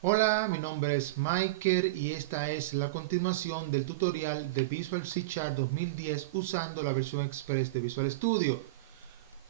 Hola, mi nombre es Michael y esta es la continuación del tutorial de Visual C Sharp 2010 usando la versión Express de Visual Studio.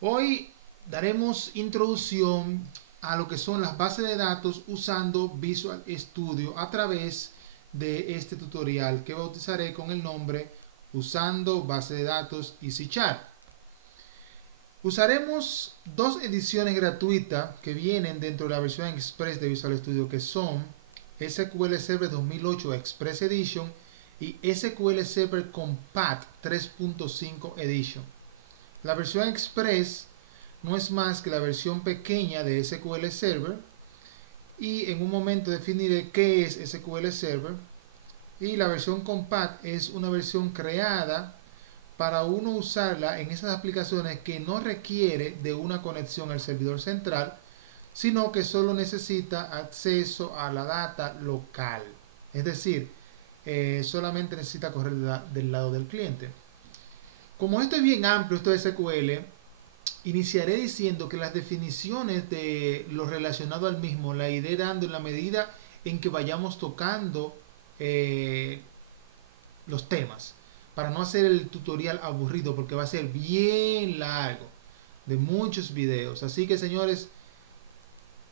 Hoy daremos introducción a lo que son las bases de datos usando Visual Studio a través de este tutorial que bautizaré con el nombre Usando base de datos y C Sharp. Usaremos dos ediciones gratuitas que vienen dentro de la versión Express de Visual Studio, que son SQL Server 2008 Express Edition y SQL Server Compact 3.5 Edition. La versión Express no es más que la versión pequeña de SQL Server, y en un momento definiré qué es SQL Server. Y la versión Compact es una versión creada para uno usarla en esas aplicaciones que no requiere de una conexión al servidor central, sino que solo necesita acceso a la data local. Es decir, solamente necesita correr del lado del cliente. Como esto es bien amplio, esto de SQL, iniciaré diciendo que las definiciones de lo relacionado al mismo la iré dando en la medida en que vayamos tocando eh, los temas, para no hacer el tutorial aburrido porque va a ser bien largo, de muchos videos. Así que señores,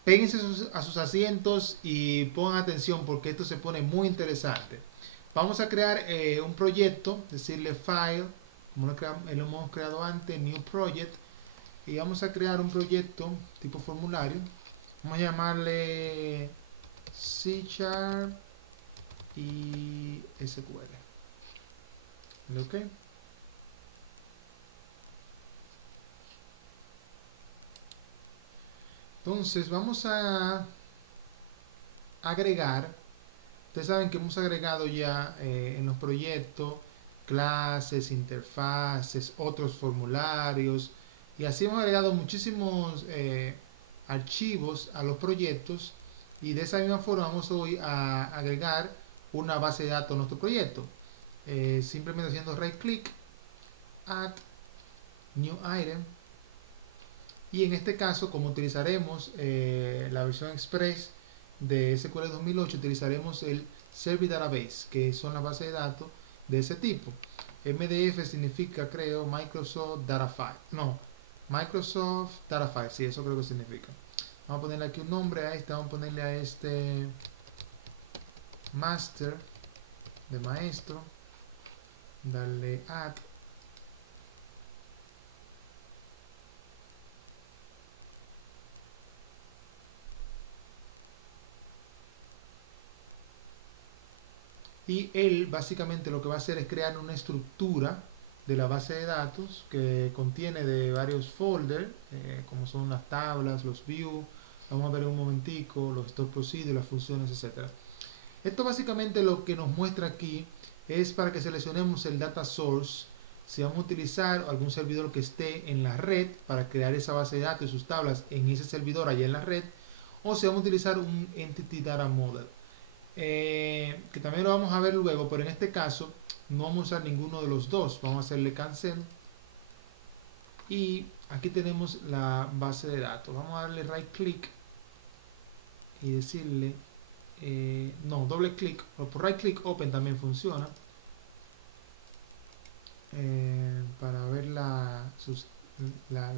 péguense a sus asientos y pongan atención porque esto se pone muy interesante. Vamos a crear un proyecto, decirle file, como lo hemos creado antes, new project, y vamos a crear un proyecto tipo formulario. Vamos a llamarle C Sharp y SQL. ¿Ok? Entonces vamos a agregar, ustedes saben que hemos agregado ya en los proyectos clases, interfaces, otros formularios, y así hemos agregado muchísimos archivos a los proyectos, y de esa misma forma vamos hoy a agregar una base de datos a nuestro proyecto. Simplemente haciendo right click, add new item, y en este caso, como utilizaremos la versión Express de SQL 2008, utilizaremos el Service Database, que son las bases de datos de ese tipo. MDF significa, creo, Microsoft Data File. No, Microsoft Data File, sí, eso creo que significa. Vamos a ponerle aquí un nombre a este, vamos a ponerle a este Master de maestro, darle Add. Y él básicamente lo que va a hacer es crear una estructura de la base de datos que contiene de varios folders, como son las tablas, los views, vamos a ver en un momentico, los store procedures, las funciones, etcétera. Esto básicamente lo que nos muestra aquí es para que seleccionemos el data source, si vamos a utilizar algún servidor que esté en la red para crear esa base de datos y sus tablas en ese servidor allá en la red, o si vamos a utilizar un Entity Data Model, que también lo vamos a ver luego, pero en este caso no vamos a usar ninguno de los dos. Vamos a hacerle cancel, y aquí tenemos la base de datos. Vamos a darle right click y decirle no, doble clic, o por right click open también funciona, para ver la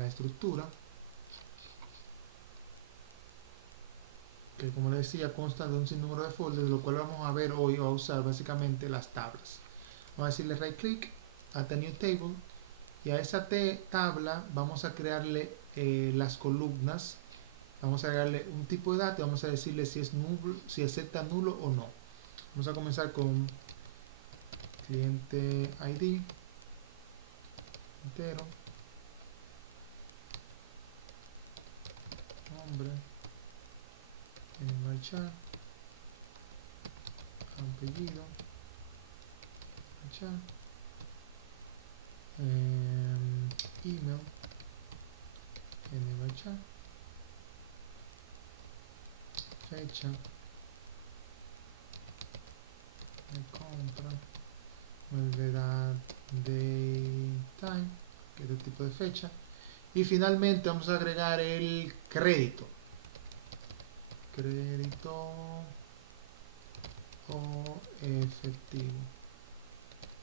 estructura, que como les decía consta de un sinnúmero de folders, de lo cual vamos a ver hoy, o a usar básicamente las tablas. Vamos a decirle right click, add a new table, y a esa tabla vamos a crearle las columnas. Vamos a agregarle un tipo de dato, vamos a decirle si es nulo, si acepta nulo o no. Vamos a comenzar con cliente ID entero, nombre, marchar, apellido, marchar, email, marchar, fecha de compra, verdad de time, que es el tipo de fecha, y finalmente vamos a agregar el crédito, crédito o efectivo,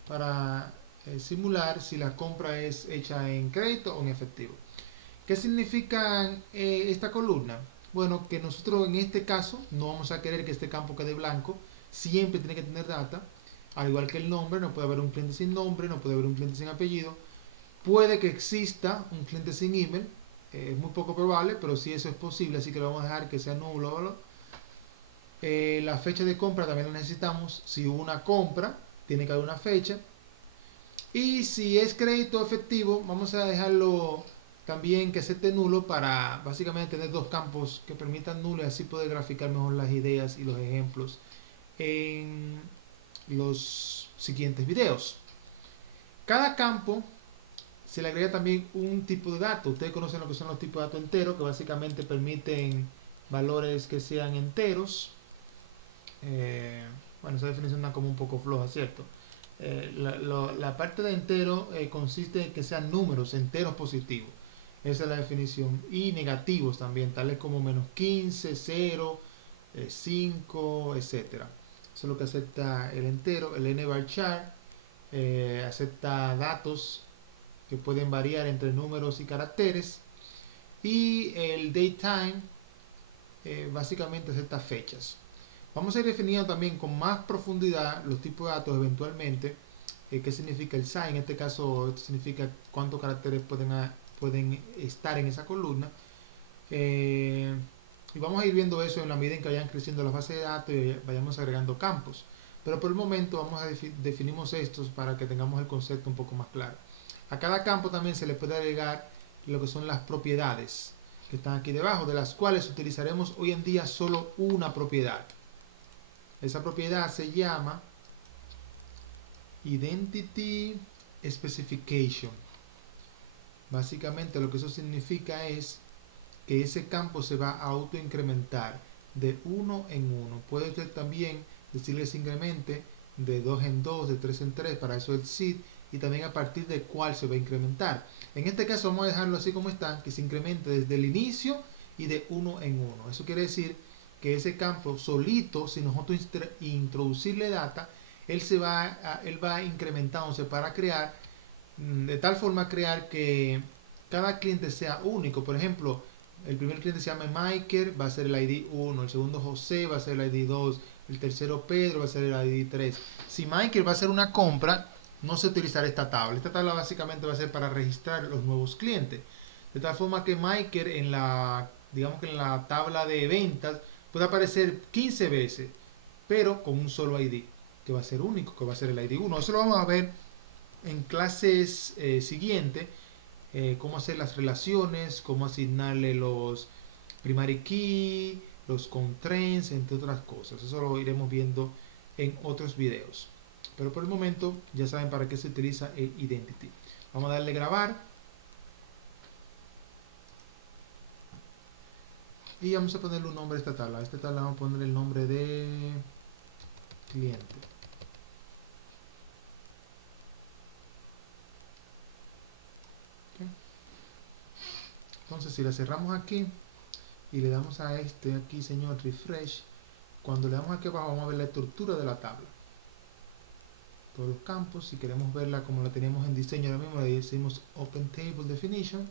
para simular si la compra es hecha en crédito o en efectivo. ¿Qué significa esta columna? Bueno, que nosotros en este caso no vamos a querer que este campo quede blanco, siempre tiene que tener data, al igual que el nombre. No puede haber un cliente sin nombre, no puede haber un cliente sin apellido. Puede que exista un cliente sin email, es muy poco probable, pero sí eso es posible, así que lo vamos a dejar que sea nulo. La fecha de compra también la necesitamos. Si hubo una compra, tiene que haber una fecha. Y si es crédito efectivo, vamos a dejarlo también que acepte nulo, para básicamente tener dos campos que permitan nulo y así poder graficar mejor las ideas y los ejemplos en los siguientes videos. Cada campo se le agrega también un tipo de dato. Ustedes conocen lo que son los tipos de datos enteros, que básicamente permiten valores que sean enteros. Bueno, esa definición está como un poco floja, ¿cierto? La parte de entero consiste en que sean números enteros positivos. Esa es la definición. Y negativos también, tales como -15, 0, 5, etcétera. Eso es lo que acepta el entero. El nvarchar acepta datos que pueden variar entre números y caracteres. Y el datetime básicamente acepta fechas. Vamos a ir definiendo también con más profundidad los tipos de datos eventualmente. ¿Qué significa el size? En este caso significa cuántos caracteres pueden estar en esa columna. Y vamos a ir viendo eso en la medida en que vayan creciendo las bases de datos y vayamos agregando campos. Pero por el momento vamos a definimos estos para que tengamos el concepto un poco más claro. A cada campo también se le puede agregar lo que son las propiedades que están aquí debajo, de las cuales utilizaremos hoy en día solo una propiedad. Esa propiedad se llama Identity Specification. Básicamente lo que eso significa es que ese campo se va a autoincrementar de 1 en 1. Puede usted también decirle que se incremente de 2 en 2, de 3 en 3, para eso el seed, y también a partir de cuál se va a incrementar. En este caso vamos a dejarlo así como está, que se incremente desde el inicio y de 1 en 1. Eso quiere decir que ese campo solito, sin nosotros introducirle data, él va incrementándose para crear, de tal forma crear que cada cliente sea único. Por ejemplo, el primer cliente se llama Michael, va a ser el ID 1, el segundo José va a ser el ID 2, el tercero Pedro va a ser el ID 3. Si Michael va a hacer una compra, no se utilizará esta tabla. Esta tabla básicamente va a ser para registrar los nuevos clientes. De tal forma que Michael digamos que en la tabla de ventas puede aparecer 15 veces, pero con un solo ID, que va a ser único, que va a ser el ID 1. Eso lo vamos a ver en clases siguientes, cómo hacer las relaciones, cómo asignarle los primary key, los constraints, entre otras cosas. Eso lo iremos viendo en otros videos. Pero por el momento ya saben para qué se utiliza el identity. Vamos a darle grabar. Y vamos a ponerle un nombre a esta tabla. A esta tabla vamos a poner el nombre de cliente. ¿Okay? Entonces si la cerramos aquí y le damos a este aquí, señor, refresh, cuando le damos aquí abajo vamos a ver la estructura de la tabla. Todos los campos, si queremos verla como la teníamos en diseño ahora mismo, le decimos Open Table Definition.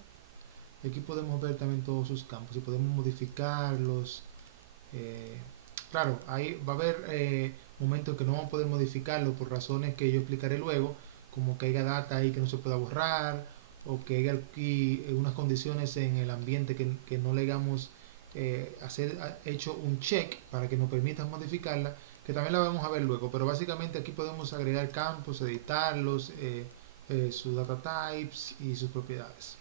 Y aquí podemos ver también todos sus campos y podemos modificarlos. Claro, ahí va a haber momentos que no vamos a poder modificarlo por razones que yo explicaré luego, como que haya data ahí que no se pueda borrar, o que haya aquí unas condiciones en el ambiente que no le hayamos hecho un check para que nos permitan modificarla, que también la vamos a ver luego. Pero básicamente aquí podemos agregar campos, editarlos, sus data types y sus propiedades.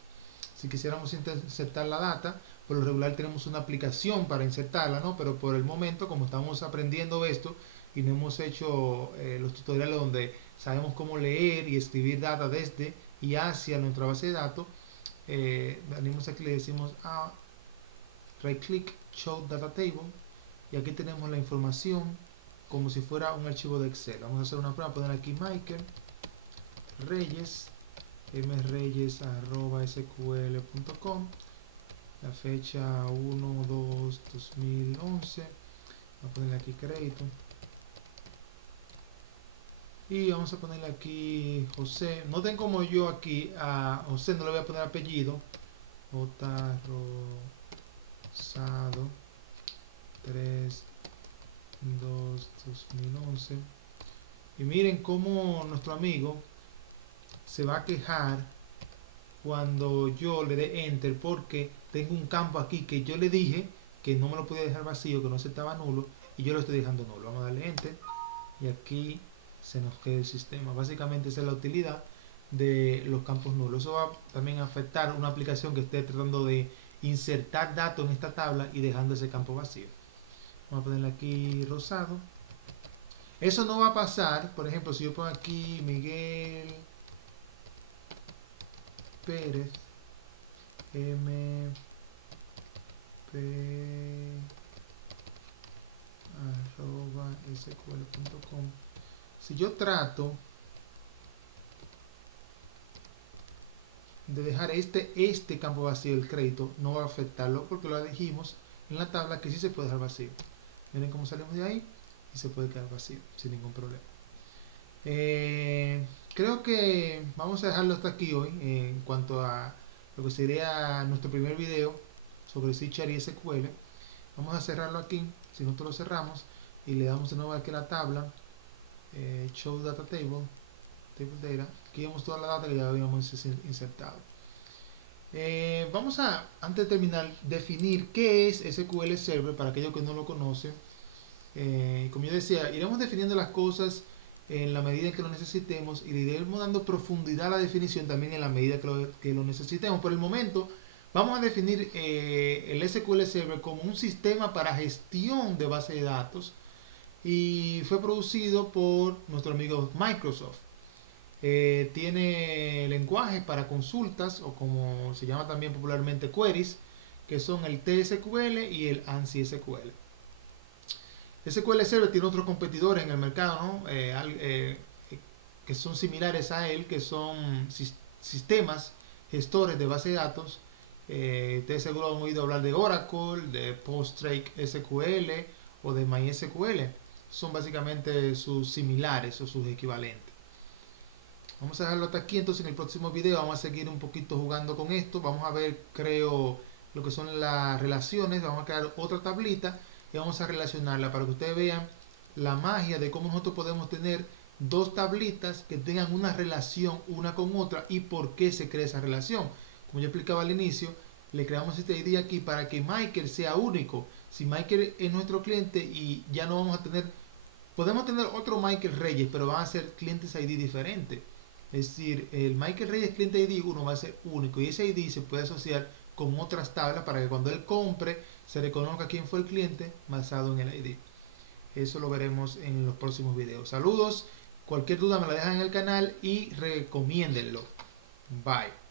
Si quisiéramos insertar la data, por lo regular tenemos una aplicación para insertarla, ¿no? Pero por el momento, como estamos aprendiendo esto y no hemos hecho los tutoriales donde sabemos cómo leer y escribir data desde y hacia nuestra base de datos, venimos aquí y le decimos a right click, show data table, y aquí tenemos la información como si fuera un archivo de Excel. Vamos a hacer una prueba, poner aquí Michael Reyes, mreyes@sql.com, la fecha 1/2/2011. Voy a ponerle aquí crédito. Y vamos a ponerle aquí José. Noten como yo aquí a José no le voy a poner apellido. J. Rosado 3/2/2011. Y miren cómo nuestro amigo se va a quejar cuando yo le dé enter, porque tengo un campo aquí que yo le dije que no me lo podía dejar vacío, que no aceptaba nulo, y yo lo estoy dejando nulo. Vamos a darle enter y aquí se nos queda el sistema. Básicamente esa es la utilidad de los campos nulos. Eso va también a afectar una aplicación que esté tratando de insertar datos en esta tabla y dejando ese campo vacío. Vamos a ponerle aquí rosado. Eso no va a pasar, por ejemplo, si yo pongo aquí Miguel Pérez mp@sql.com. Si yo trato de dejar este campo vacío del crédito, no va a afectarlo porque lo dijimos en la tabla que sí se puede dejar vacío. Miren cómo salimos de ahí y se puede quedar vacío sin ningún problema. Creo que vamos a dejarlo hasta aquí hoy en cuanto a lo que sería nuestro primer video sobre C# y SQL. Vamos a cerrarlo aquí. Si nosotros lo cerramos y le damos de nuevo aquí a la tabla, show data table, table data, aquí vemos toda la data que ya habíamos insertado. Vamos a, antes de terminar, definir qué es SQL Server para aquellos que no lo conocen. Como yo decía, iremos definiendo las cosas en la medida en que lo necesitemos y le iremos dando profundidad a la definición también en la medida que lo necesitemos. Por el momento vamos a definir el SQL Server como un sistema para gestión de base de datos y fue producido por nuestro amigo Microsoft. Tiene lenguajes para consultas o como se llama también popularmente queries, que son el TSQL y el ANSI SQL. SQL Server tiene otros competidores en el mercado, ¿no? Que son similares a él, que son sistemas gestores de base de datos. Ustedes seguro han oído hablar de Oracle, de PostgreSQL o de MySQL. Son básicamente sus similares o sus equivalentes. Vamos a dejarlo hasta aquí. Entonces en el próximo video vamos a seguir un poquito jugando con esto. Vamos a ver, creo, lo que son las relaciones. Vamos a crear otra tablita y vamos a relacionarla para que ustedes vean la magia de cómo nosotros podemos tener dos tablitas que tengan una relación una con otra y por qué se crea esa relación. Como yo explicaba al inicio, le creamos esta idea aquí para que Michael sea único. Si Michael es nuestro cliente y ya no vamos a tener, podemos tener otro Michael Reyes, pero van a ser clientes ID diferentes. Es decir, el Michael Reyes cliente ID 1 va a ser único y ese ID se puede asociar con otras tablas para que cuando él compre se reconozca quién fue el cliente basado en el ID. Eso lo veremos en los próximos videos. Saludos, cualquier duda me la dejan en el canal y recomiéndenlo. Bye.